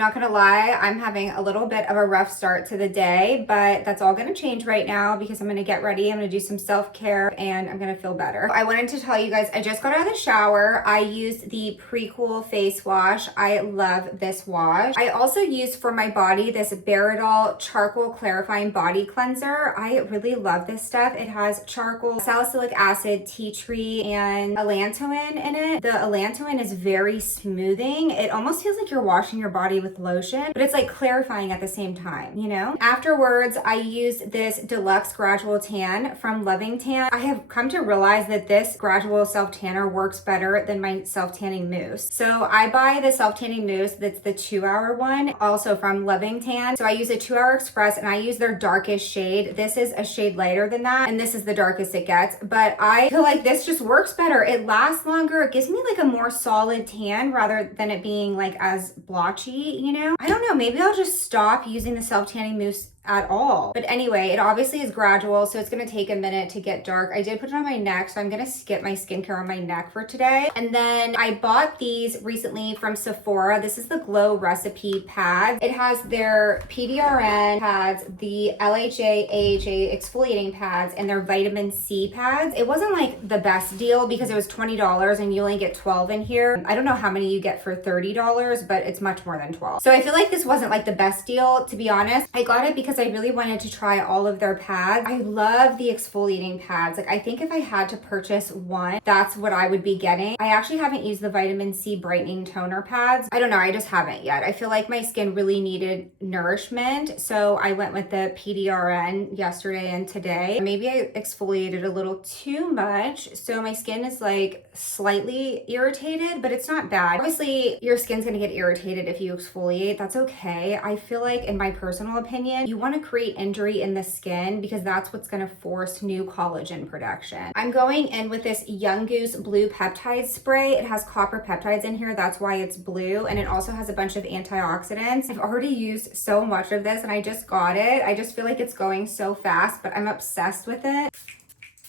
not gonna lie, I'm having a little bit of a rough start to the day, but that's all gonna change right now because I'm gonna get ready. I'm gonna do some self-care and I'm gonna feel better. I wanted to tell you guys, I just got out of the shower. I used the Pre-Cool face wash. I love this wash. I also used for my body this Baradol charcoal clarifying body cleanser. I really love this stuff. It has charcoal, salicylic acid, tea tree, and allantoin in it. The allantoin is very smoothing. It almost feels like you're washing your body with lotion, but it's like clarifying at the same time, you know? Afterwards, I used this deluxe gradual tan from Loving Tan. I have come to realize that this gradual self tanner works better than my self tanning mousse. So I buy the self tanning mousse that's the 2-hour one, also from Loving Tan. So I use a 2-hour express and I use their darkest shade. This is a shade lighter than that, and this is the darkest it gets, but I feel like this just works better. It lasts longer. It gives me like a more solid tan rather than it being like as blotchy, you know? I don't know, maybe I'll just stop using the self tanning mousse at all. But anyway, it obviously is gradual, so it's gonna take a minute to get dark. I did put it on my neck, so I'm gonna skip my skincare on my neck for today. And then I bought these recently from Sephora. This is the Glow Recipe pads. It has their PDRN pads, the LHA, AHA exfoliating pads, and their vitamin C pads. It wasn't like the best deal because it was $20 and you only get 12 in here. I don't know how many you get for $30, but it's much more than 12. So I feel like this wasn't like the best deal, to be honest. I got it because I really wanted to try all of their pads. I love the exfoliating pads. Like, I think if I had to purchase one, that's what I would be getting. I actually haven't used the vitamin C brightening toner pads. I don't know, I just haven't yet. I feel like my skin really needed nourishment, so I went with the PDRN yesterday and today. Maybe I exfoliated a little too much, so my skin is like slightly irritated, but it's not bad. Obviously, your skin's gonna get irritated if you exfoliate. That's okay. I feel like, in my personal opinion, you want to create injury in the skin because that's what's going to force new collagen production. I'm going in with this Young Goose blue peptide spray. It has copper peptides in here. That's why it's blue. And it also has a bunch of antioxidants. I've already used so much of this and I just got it. I just feel like it's going so fast, but I'm obsessed with it.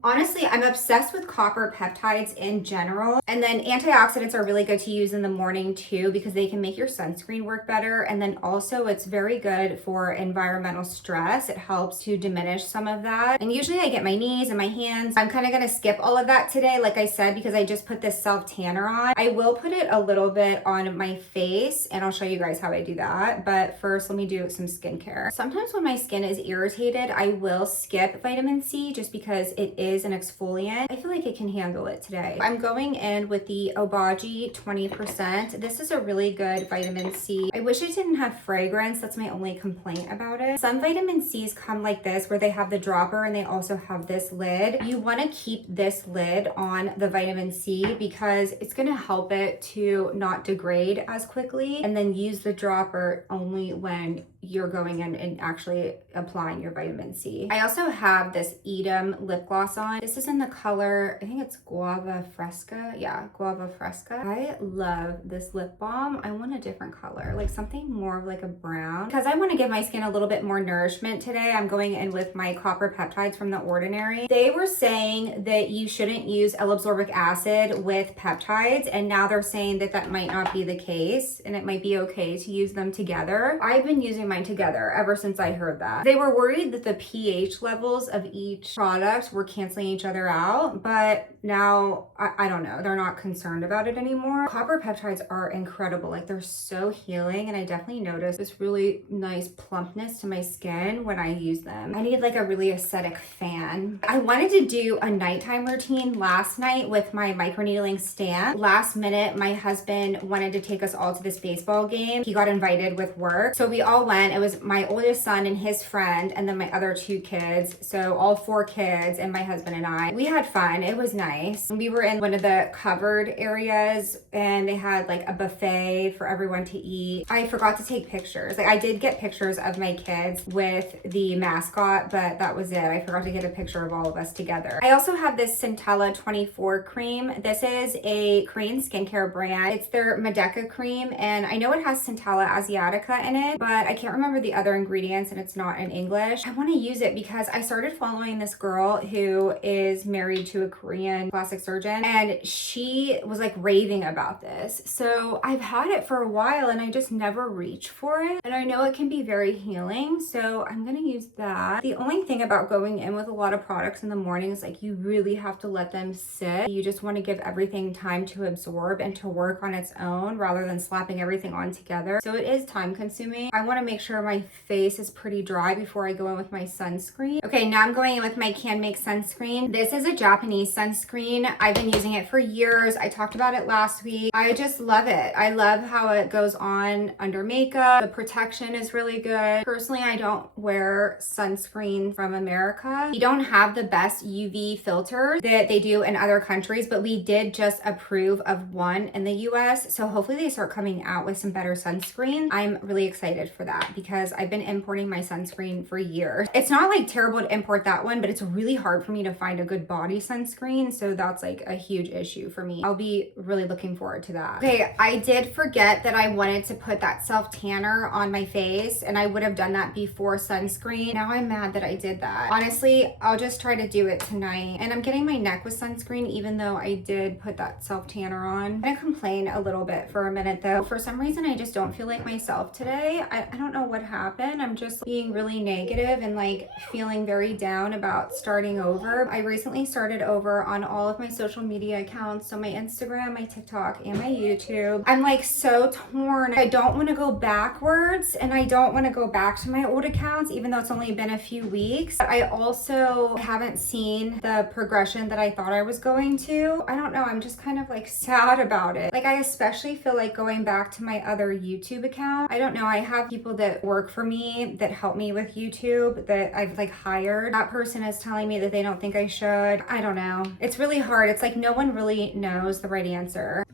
Honestly, I'm obsessed with copper peptides in general. And then antioxidants are really good to use in the morning too because they can make your sunscreen work better. And then also it's very good for environmental stress. It helps to diminish some of that. And usually I get my knees and my hands. I'm kind of going to skip all of that today, like I said, because I just put this self tanner on. I will put it a little bit on my face and I'll show you guys how I do that. But first, let me do some skincare. Sometimes when my skin is irritated, I will skip vitamin C just because it is an exfoliant. I feel like it can handle it today. I'm going in with the Obagi 20%. This is a really good vitamin C. I wish it didn't have fragrance. That's my only complaint about it. Some vitamin C's come like this where they have the dropper and they also have this lid. You want to keep this lid on the vitamin C because it's going to help it to not degrade as quickly, and then use the dropper only when you're going in and actually applying your vitamin C. I also have this Edam lip gloss on. This is in the color, I think it's Guava Fresca. Yeah, Guava Fresca. I love this lip balm. I want a different color, like something more of like a brown. Because I want to give my skin a little bit more nourishment today, I'm going in with my copper peptides from The Ordinary. They were saying that you shouldn't use L-ascorbic acid with peptides, and now they're saying that that might not be the case, and it might be okay to use them together. I've been using mine together ever since I heard that. They were worried that the pH levels of each product were canceling each other out, but now I don't know, they're not concerned about it anymore. Copper peptides are incredible. Like, they're so healing, and I definitely noticed this really nice plumpness to my skin when I use them. I need like a really aesthetic fan. I wanted to do a nighttime routine last night with my microneedling stand. Last minute, my husband wanted to take us all to this baseball game. He got invited with work, so we all went. It was my oldest son and his friend, and then my other 2 kids. So all 4 kids and my husband and I. We had fun. It was nice. We were in one of the covered areas and they had like a buffet for everyone to eat. I forgot to take pictures. Like, I did get pictures of my kids with the mascot, but that was it. I forgot to get a picture of all of us together. I also have this Centella 24 cream. This is a Korean skincare brand. It's their Medeka cream, and I know it has Centella asiatica in it, but I can't can't remember the other ingredients and it's not in English. I want to use it because I started following this girl who is married to a Korean plastic surgeon, and she was like raving about this. So I've had it for a while and I just never reach for it. And I know it can be very healing, so I'm gonna use that. The only thing about going in with a lot of products in the morning is like you really have to let them sit. You just want to give everything time to absorb and to work on its own rather than slapping everything on together. So it is time consuming. I want to make sure my face is pretty dry before I go in with my sunscreen. Okay, now I'm going in with my Can Make sunscreen. This is a Japanese sunscreen. I've been using it for years. I talked about it last week. I just love it. I love how it goes on under makeup. The protection is really good. Personally, I don't wear sunscreen from America. We don't have the best UV filters that they do in other countries, but we did just approve of one in the US. So hopefully they start coming out with some better sunscreen. I'm really excited for that because I've been importing my sunscreen for years. It's not like terrible to import that one, but it's really hard for me to find a good body sunscreen. So that's like a huge issue for me. I'll be really looking forward to that. Okay, I did forget that I wanted to put that self tanner on my face, and I would have done that before sunscreen. Now I'm mad that I did that. Honestly, I'll just try to do it tonight. And I'm getting my neck with sunscreen even though I did put that self tanner on. I'm gonna complain a little bit for a minute though. For some reason, I just don't feel like myself today. I don't know what happened. I'm just being really negative and like feeling very down about starting over. I recently started over on all of my social media accounts. So my Instagram, my TikTok, and my YouTube. I'm like so torn. I don't want to go backwards and I don't want to go back to my old accounts even though it's only been a few weeks. But I also haven't seen the progression that I thought I was going to. I don't know. I'm just kind of like sad about it. Like I especially feel like going back to my other YouTube account. I don't know. I have people that work for me that help me with YouTube that I've like hired. That person is telling me that they don't think I should. I don't know. It's really hard. It's like no one really knows the right answer.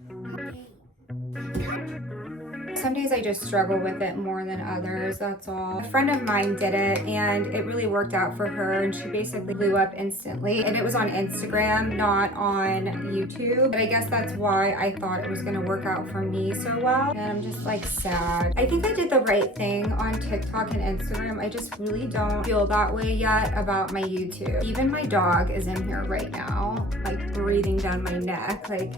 Some days I just struggle with it more than others, that's all. A friend of mine did it and it really worked out for her and she basically blew up instantly. And it was on Instagram, not on YouTube. But I guess that's why I thought it was gonna work out for me so well. And I'm just like sad. I think I did the right thing on TikTok and Instagram. I just really don't feel that way yet about my YouTube. Even my dog is in here right now, like breathing down my neck. Like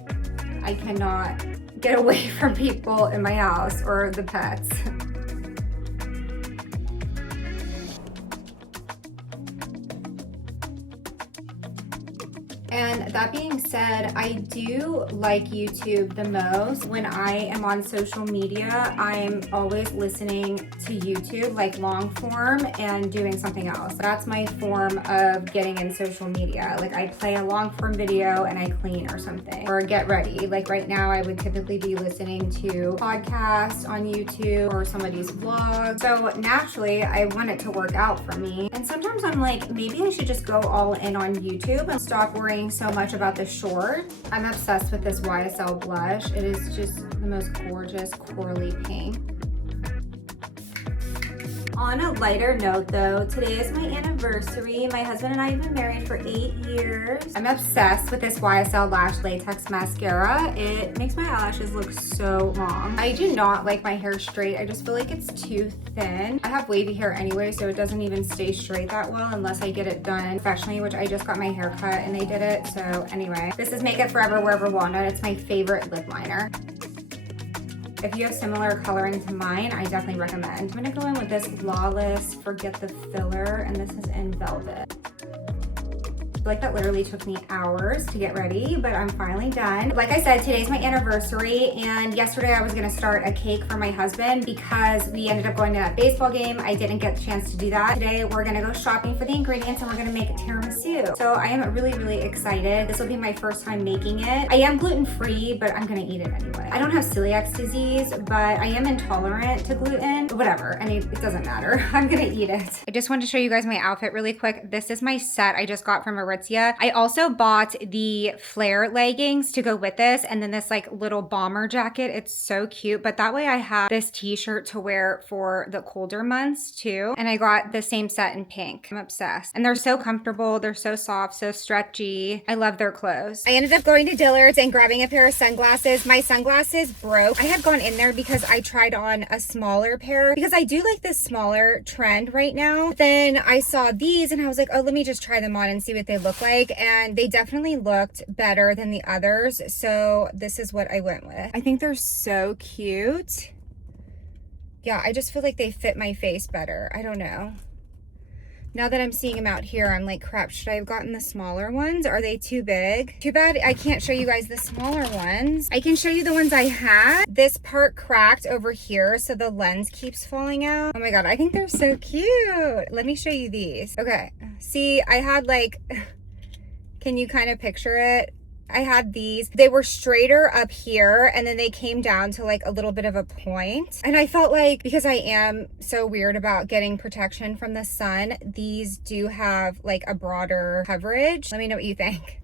I cannot get away from people in my house or the pets. And that being said, I do like YouTube the most. When I am on social media, I'm always listening to YouTube, like long form, and doing something else. That's my form of getting in social media. Like I play a long form video and I clean or something, or get ready. Like right now, I would typically be listening to podcasts on YouTube or somebody's vlog. So naturally, I want it to work out for me. And sometimes I'm like, maybe I should just go all in on YouTube and stop worrying so much about the short. I'm obsessed with this YSL blush. It is just the most gorgeous corally pink. On a lighter note though, today is my anniversary. My husband and I have been married for 8 years. I'm obsessed with this YSL Lash Latex Mascara. It makes my eyelashes look so long. I do not like my hair straight. I just feel like it's too thin. I have wavy hair anyway, so it doesn't even stay straight that well unless I get it done professionally, which I just got my hair cut and they did it. So anyway, this is Make It Forever Wherever Walnut. It's my favorite lip liner. If you have similar coloring to mine, I definitely recommend. I'm gonna go in with this Flawless Forget the Filler, and this is in Velvet. Like that literally took me hours to get ready, but I'm finally done. Like I said, today's my anniversary, and yesterday I was gonna start a cake for my husband because we ended up going to that baseball game. I didn't get the chance to do that. Today we're gonna go shopping for the ingredients and we're gonna make a tiramisu. So I am really, really excited. This will be my first time making it. I am gluten-free, but I'm gonna eat it anyway. I don't have celiac disease, but I am intolerant to gluten. Whatever, I mean, it doesn't matter. I'm gonna eat it. I just wanted to show you guys my outfit really quick. This is my set I just got from Aritzia. Aritzia. I also bought the flare leggings to go with this, and then this like little bomber jacket. It's so cute, but that way I have this t-shirt to wear for the colder months too. And I got the same set in pink. I'm obsessed. And they're so comfortable. They're so soft, so stretchy. I love their clothes. I ended up going to Dillard's and grabbing a pair of sunglasses. My sunglasses broke. I had gone in there because I tried on a smaller pair because I do like this smaller trend right now. Then I saw these and I was like, oh, let me just try them on and see what they look like. And they definitely looked better than the others. So this is what I went with. I think they're so cute. Yeah, I just feel like they fit my face better. I don't know. Now that I'm seeing them out here, I'm like, crap, should I have gotten the smaller ones? Are they too big? Too bad I can't show you guys the smaller ones. I can show you the ones I had. This part cracked over here, so the lens keeps falling out. Oh my God, I think they're so cute. Let me show you these. Okay, see, I had like, can you kind of picture it? I had these. They were straighter up here and then they came down to like a little bit of a point. And I felt like, because I am so weird about getting protection from the sun, these do have like a broader coverage. Let me know what you think.